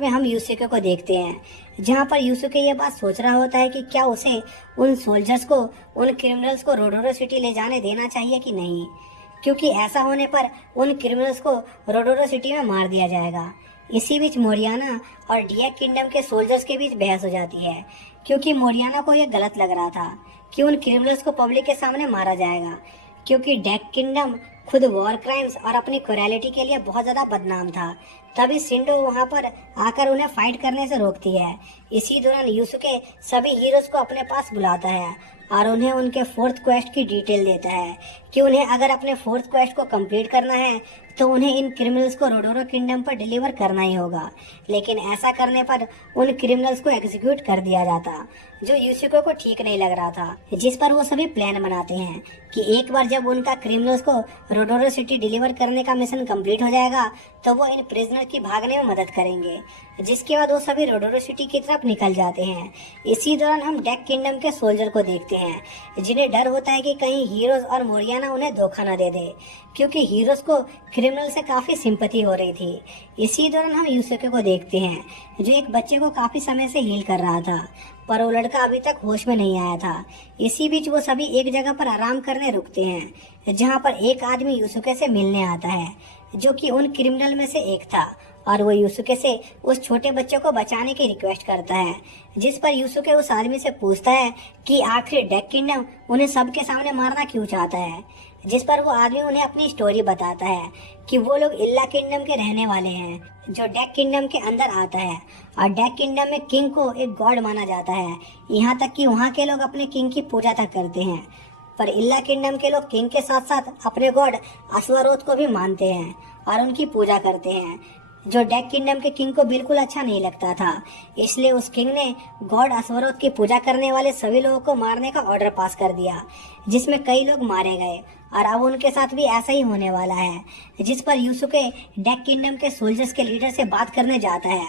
में हम यूसुके को देखते हैं, जहाँ पर यूसुके ये बात सोच रहा होता है कि क्या उसे उन सोल्जर्स को, उन क्रिमिनल्स को रोडोरो सिटी ले जाने देना चाहिए कि नहीं, क्योंकि ऐसा होने पर उन क्रिमिनल्स को रोडोरो सिटी में मार दिया जाएगा। इसी बीच मोरियाना और डिएक किंगडम के सोल्जर्स के बीच बहस हो जाती है, क्योंकि मोरियाना को यह गलत लग रहा था कि उन क्रिमिनल्स को पब्लिक के सामने मारा जाएगा, क्योंकि डेक किंगडम खुद वॉर क्राइम्स और अपनी क्रूरैलिटी के लिए बहुत ज़्यादा बदनाम था। तभी सिंडो वहाँ पर आकर उन्हें फाइट करने से रोकती है। इसी दौरान यूसुके सभी हीरोज को अपने पास बुलाता है और उन्हें उनके फोर्थ क्वेस्ट की डिटेल देता है कि उन्हें अगर अपने फोर्थ क्वेस्ट को कंप्लीट करना है तो उन्हें इन क्रिमिनल्स को रोडोरो किंगडम पर डिलीवर करना ही होगा। लेकिन ऐसा करने पर उन क्रिमिनल्स को एग्जीक्यूट कर दिया जाता, जो यूसुके को ठीक नहीं लग रहा था। जिस पर वो सभी प्लान बनाते हैं कि एक बार जब उनका क्रिमिनल्स को रोडोरो सिटी डिलीवर करने का मिशन कंप्लीट हो जाएगा तो वो इन प्रिजनर की भागने में मदद करेंगे, जिसके बाद वो सभी रोडोरो सिटी की तरफ निकल जाते हैं। इसी दौरान हम डेक किंगडम के सोल्जर को देखते हैं, जिन्हें डर होता है कि कहीं हीरोज और मोरियाना उन्हें धोखा न दे दे, क्योंकि हीरोज को क्रिमिनल से काफी सिंपैथी हो रही थी। इसी दौरान हम यूसुके को देखते हैं, जो एक बच्चे को काफी समय से हील कर रहा था, पर वो लड़का अभी तक होश में नहीं आया था। इसी बीच वो सभी एक जगह पर आराम करने रुकते हैं, जहाँ पर एक आदमी यूसुके से मिलने आता है, जो कि उन क्रिमिनल में से एक था, और वो यूसुके से उस छोटे बच्चे को बचाने की रिक्वेस्ट करता है। जिस पर यूसुके उस आदमी से पूछता है कि आखिर डेक किंगडम उन्हें सबके सामने मारना क्यों चाहता है। जिस पर वो आदमी उन्हें अपनी स्टोरी बताता है कि वो लोग इल्ला किंगडम के रहने वाले हैं, जो डेक किंगडम के अंदर आता है, और डेक किंगडम में किंग को एक गॉड माना जाता है। यहाँ तक कि वहाँ के लोग अपने किंग की पूजा तक करते हैं। पर इल्ला किंगडम के लोग किंग के साथ साथ अपने गॉड अश्वरोथ को भी मानते हैं और उनकी पूजा करते हैं, जो डेक किंगडम के किंग को बिल्कुल अच्छा नहीं लगता था। इसलिए उस किंग ने गॉड अश्वरोथ की पूजा करने वाले सभी लोगों को मारने का ऑर्डर पास कर दिया, जिसमें कई लोग मारे गए, और अब उनके साथ भी ऐसा ही होने वाला है। जिस पर यूसुके डेक किंगडम के सोल्जर्स के लीडर से बात करने जाता है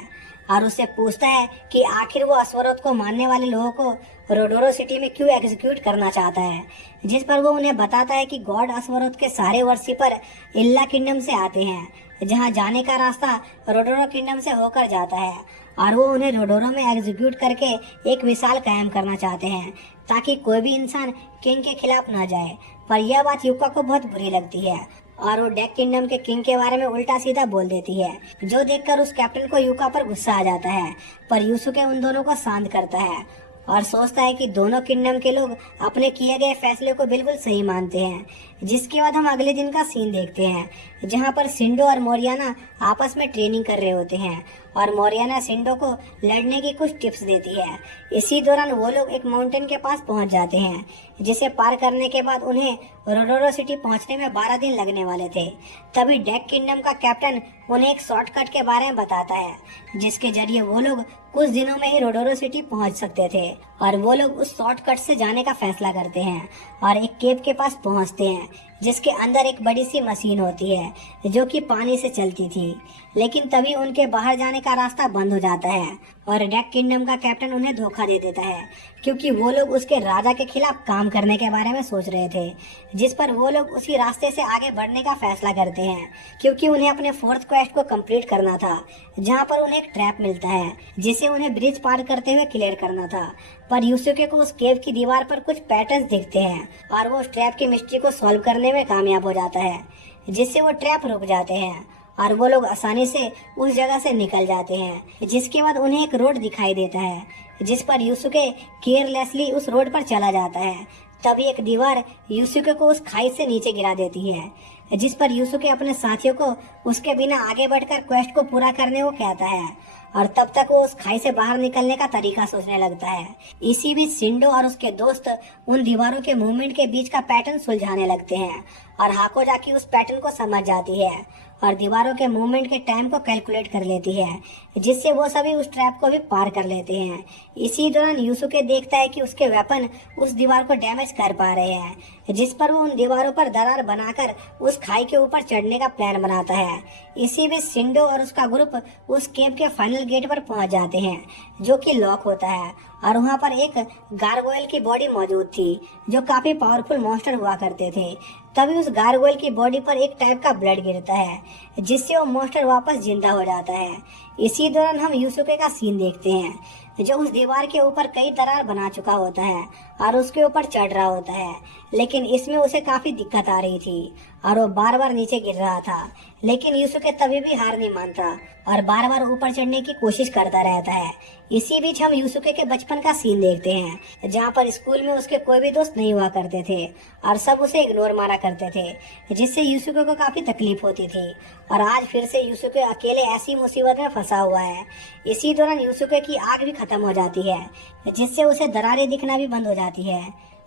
और उससे पूछता है कि आखिर वो अश्वरोथ को मारने वाले लोगों को रोडोरो सिटी में क्यों एग्जीक्यूट करना चाहता है। जिस पर वो उन्हें बताता है कि गॉड अश्वरोथ के सारे वर्शिपर इल्ला किंगडम से आते हैं, जहाँ जाने का रास्ता रोडोरो किंगडम से होकर जाता है, और वो उन्हें रोडोरो में एग्जीक्यूट करके एक मिसाल कायम करना चाहते हैं, ताकि कोई भी इंसान किंग के खिलाफ ना जाए। पर यह बात युका को बहुत बुरी लगती है और वो डेक किंगडम के किंग के बारे में उल्टा सीधा बोल देती है, जो देखकर उस कैप्टन को युका पर गुस्सा आ जाता है। पर यूसुके उन दोनों को शांत करता है और सोचता है कि दोनों किंगडम के लोग अपने किए गए फैसले को बिल्कुल सही मानते हैं। जिसके बाद हम अगले दिन का सीन देखते हैं, जहां पर सिंडो और मोरियाना आपस में ट्रेनिंग कर रहे होते हैं और मोरियाना सिंडो को लड़ने की कुछ टिप्स देती है। इसी दौरान वो लोग एक माउंटेन के पास पहुंच जाते हैं, जिसे पार करने के बाद उन्हें रोडोरो सिटी पहुंचने में 12 दिन लगने वाले थे। तभी डेक किंगडम का कैप्टन उन्हें एक शॉर्टकट के बारे में बताता है, जिसके जरिए वो लोग कुछ दिनों में ही रोडोरो सिटी पहुंच सकते थे। और वो लोग उस शॉर्टकट से जाने का फैसला करते हैं और एक केव के पास पहुंचते हैं, जिसके अंदर एक बड़ी सी मशीन होती है, जो कि पानी से चलती थी। लेकिन तभी उनके बाहर जाने का रास्ता बंद हो जाता है और डेक किंगडम का कैप्टन उन्हें धोखा दे देता है, क्योंकि वो लोग उसके राजा के खिलाफ काम करने के बारे में सोच रहे थे। जिस पर वो लोग उसी रास्ते से आगे बढ़ने का फैसला करते हैं, क्योंकि उन्हें अपने फोर्थ क्वेस्ट को कंप्लीट करना था, जहाँ पर उन्हें एक ट्रैप मिलता है, जिसे उन्हें ब्रिज पार करते हुए क्लियर करना था। पर यूसुके को उस केव की दीवार पर कुछ पैटर्न्स दिखते हैं और वो उस ट्रैप की मिस्ट्री को सॉल्व करने में कामयाब हो जाता है, जिससे वो ट्रैप रुक जाते हैं और वो लोग आसानी से उस जगह से निकल जाते हैं। जिसके बाद उन्हें एक रोड दिखाई देता है, जिस पर यूसुके केयरलेसली उस रोड पर चला जाता है। तभी एक दीवार यूसुके को उस खाई से नीचे गिरा देती है, जिस पर यूसुके अपने साथियों को उसके बिना आगे बढ़कर क्वेस्ट को पूरा करने को कहता है, और तब तक वो उस खाई से बाहर निकलने का तरीका सोचने लगता है। इसी बीच सिंडो और उसके दोस्त उन दीवारों के मूवमेंट के बीच का पैटर्न सुलझाने लगते हैं और हाकोजाकी उस पैटर्न को समझ जाती है और दीवारों के मूवमेंट के टाइम को कैलकुलेट कर लेती है, जिससे वो सभी उस ट्रैप को भी पार कर लेते हैं। इसी दौरान यूसुके देखता है कि उसके वेपन उस दीवार को डैमेज कर पा रहे हैं, जिस पर वो उन दीवारों पर दरार बनाकर उस खाई के ऊपर चढ़ने का प्लान बनाता है। इसी बीच सिंडो और उसका ग्रुप उस केव के फाइनल गेट पर पहुंच जाते हैं, जो कि लॉक होता है, और वहाँ पर एक गारगोयल की बॉडी मौजूद थी जो काफी पावरफुल मॉन्स्टर हुआ करते थे। तभी उस गारगोयल की बॉडी पर एक टाइप का ब्लड गिरता है जिससे वो मॉन्स्टर वापस जिंदा हो जाता है। इसी दौरान हम यूसुके का सीन देखते हैं जो उस दीवार के ऊपर कई दरार बना चुका होता है और उसके ऊपर चढ़ रहा होता है, लेकिन इसमें उसे काफी दिक्कत आ रही थी और वो बार बार नीचे गिर रहा था। लेकिन यूसुके तभी भी हार नहीं मानता और बार बार ऊपर चढ़ने की कोशिश करता रहता है। इसी बीच हम यूसुके के बचपन का सीन देखते हैं जहाँ पर स्कूल में उसके कोई भी दोस्त नहीं हुआ करते थे और सब उसे इग्नोर मारा करते थे, जिससे यूसुके को काफी तकलीफ होती थी। और आज फिर से यूसुके अकेले ऐसी मुसीबत में फंसा हुआ है। इसी दौरान यूसुके की आग भी खत्म हो जाती है जिससे उसे दरारें दिखना भी बंद हो जाती है।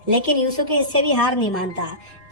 लेकिन यूसुके इससे भी हार नहीं मानता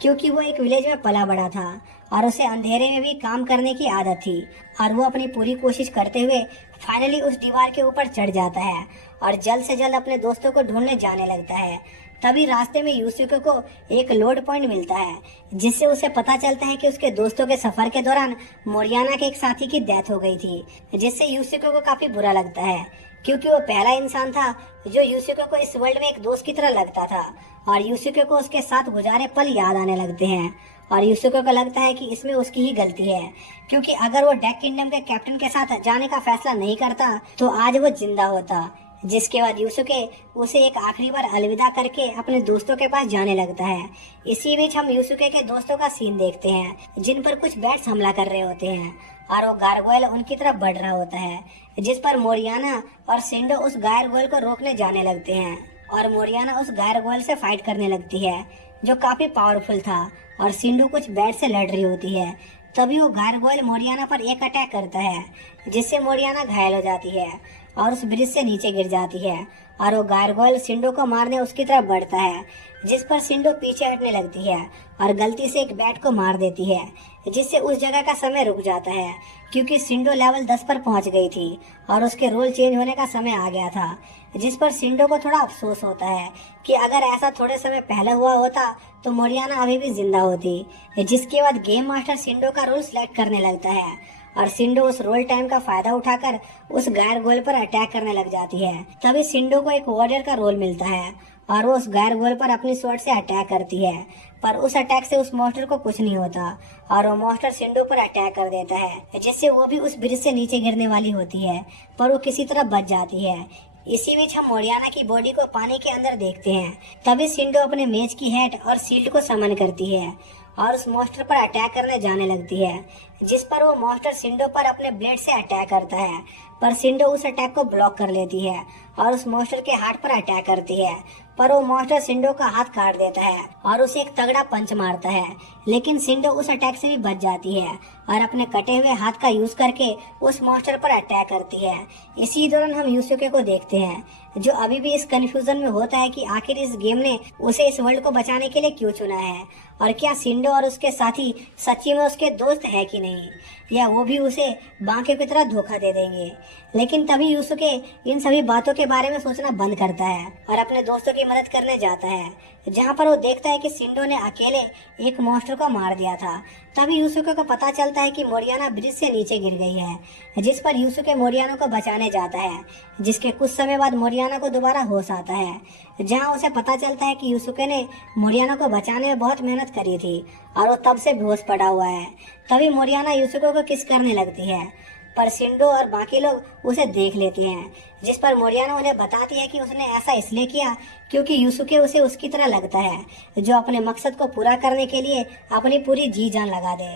क्योंकि वो एक विलेज में पला बड़ा था और उसे अंधेरे में भी काम करने की आदत थी और वो अपनी पूरी कोशिश करते हुए फाइनली उस दीवार के ऊपर चढ़ जाता है और जल्द से जल्द अपने दोस्तों को ढूंढने जाने लगता है। तभी रास्ते में यूसुके को एक लोड पॉइंट मिलता है जिससे उसे पता चलता है कि उसके दोस्तों के सफर के दौरान मोरियाना के एक साथी की डेथ हो गई थी, जिससे यूसुके को काफी बुरा लगता है क्योंकि वो पहला इंसान था जो यूसुके को इस वर्ल्ड में एक दोस्त की तरह लगता था और यूसुके को उसके साथ गुजारे पल याद आने लगते हैं। और यूसुके को लगता है कि इसमें उसकी ही गलती है क्योंकि अगर वो डेक किंगडम के कैप्टन के साथ जाने का फैसला नहीं करता तो आज वो जिंदा होता। जिसके बाद यूसुके उसे एक आखिरी बार अलविदा करके अपने दोस्तों के पास जाने लगता है। इसी बीच हम यूसुके के दोस्तों का सीन देखते हैं जिन पर कुछ बैट्स हमला कर रहे होते हैं और वो गारगोयल उनकी तरफ बढ़ रहा होता है, जिस पर मोरियाना और सिंडो उस गारगोयल को रोकने जाने लगते हैं और मोरियाना उस गारगोयल से फाइट करने लगती है जो काफी पावरफुल था और सिंडो कुछ बैट से लड़ रही होती है। तभी वो गारगोयल मोरियाना पर एक अटैक करता है जिससे मोरियाना घायल हो जाती है और उस ब्रिज से नीचे गिर जाती है और वो गारगोयल सिंडो को मारने उसकी तरफ बढ़ता है, जिस पर सिंडो पीछे हटने लगती है और गलती से एक बैट को मार देती है जिससे उस जगह का समय रुक जाता है क्योंकि सिंडो लेवल 10 पर पहुंच गई थी और उसके रोल चेंज होने का समय आ गया था। जिस पर सिंडो को थोड़ा अफसोस होता है कि अगर ऐसा थोड़े समय पहले हुआ होता तो मोरियाना अभी भी जिंदा होती। जिसके बाद गेम मास्टर सिंडो का रोल सिलेक्ट करने लगता है और सिंडो उस रोल टाइम का फायदा उठाकर उस गारगोयल पर अटैक करने लग जाती है। तभी सिंडो को एक वॉरियर का रोल मिलता है और वो उस गारगोयल पर अपनी स्वॉर्ड से अटैक करती है, पर उस अटैक से उस मॉन्स्टर को कुछ नहीं होता और वो मॉन्स्टर सिंडो पर अटैक कर देता है जिससे वो भी उस ब्रिज से नीचे गिरने वाली होती है, पर वो किसी तरह बच जाती है। इसी बीच हम मोरियाना की बॉडी को पानी के अंदर देखते हैं। तभी सिंडो अपने मेज की हेड और शील्ड को समन करती है और उस मॉन्स्टर पर अटैक करने जाने लगती है, जिस पर वो मॉन्स्टर सिंडो पर अपने ब्लेड से अटैक करता है, पर सिंडो उस अटैक को ब्लॉक कर लेती है और उस मॉन्स्टर के हाथ पर अटैक करती है, पर वो मॉन्स्टर सिंडो का हाथ काट देता है और उसे एक तगड़ा पंच मारता है। लेकिन सिंडो उस अटैक से भी बच जाती है और अपने कटे हुए हाथ का यूज करके उस मॉन्स्टर पर अटैक करती है। इसी दौरान हम यूसुके को देखते हैं जो अभी भी इस कंफ्यूजन में होता है कि आखिर इस गेम ने उसे इस वर्ल्ड को बचाने के लिए क्यों चुना है और क्या सिंडो और उसके साथी सच्ची में उसके दोस्त है कि नहीं, या वो भी उसे बांके की तरह धोखा दे देंगे। लेकिन तभी यूसुके इन सभी बातों के बारे में सोचना बंद करता है और अपने दोस्तों की मदद करने जाता है, जहाँ पर वो देखता है कि सिंडो ने अकेले एक मॉन्स्टर को मार दिया था। तभी यूसुके को पता चलता है कि मोरियाना ब्रिज से नीचे गिर गई है, जिस पर यूसुके मोरियाना को बचाने जाता है, जिसके कुछ समय बाद मोरियाना को दोबारा होश आता है, जहाँ उसे पता चलता है कि यूसुके ने मोरियाना को बचाने में बहुत मेहनत करी थी और वो तब से बेहोश पड़ा हुआ है। तभी मोरियाना यूसुके को किस करने लगती है, पर सिंडो और बाकी लोग उसे देख लेते हैं, जिस पर मोरियाना उन्हें बताती है कि उसने ऐसा इसलिए किया क्योंकि यूसुके उसे उसकी तरह लगता है जो अपने मकसद को पूरा करने के लिए अपनी पूरी जी जान लगा दे,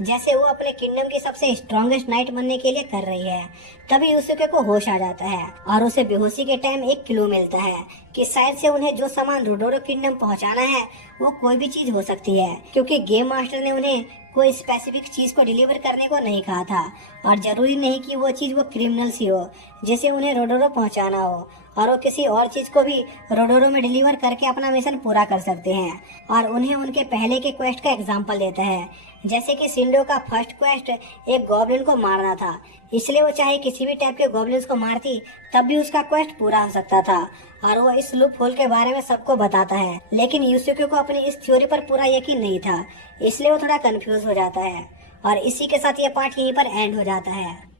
जैसे वो अपने किंगडम की सबसे स्ट्रॉन्गेस्ट नाइट बनने के लिए कर रही है। तभी यूसुके को होश आ जाता है और उसे बेहोशी के टाइम एक क्लू मिलता है कि शायद से उन्हें जो सामान रोडोरो किंगडम पहुंचाना है वो कोई भी चीज हो सकती है, क्योंकि गेम मास्टर ने उन्हें कोई स्पेसिफिक चीज को डिलीवर करने को नहीं कहा था और जरूरी नहीं कि वो चीज वो क्रिमिनल्स ही हो जैसे उन्हें रोडोरो पहुंचाना हो, और वो किसी और चीज को भी रोडोरो में डिलीवर करके अपना मिशन पूरा कर सकते हैं। और उन्हें उनके पहले के क्वेस्ट का एग्जांपल देता है, जैसे कि सिंडो का फर्स्ट क्वेस्ट एक गॉब्लिन को मारना था, इसलिए वो चाहे किसी भी टाइप के गॉब्लिन्स को मारती तब भी उसका क्वेस्ट पूरा हो सकता था। और वो इस लूप होल के बारे में सबको बताता है, लेकिन यूसुके को अपनी इस थ्योरी पर पूरा यकीन नहीं था, इसलिए वो थोड़ा कंफ्यूज हो जाता है। और इसी के साथ ये पार्ट यहीं पर एंड हो जाता है।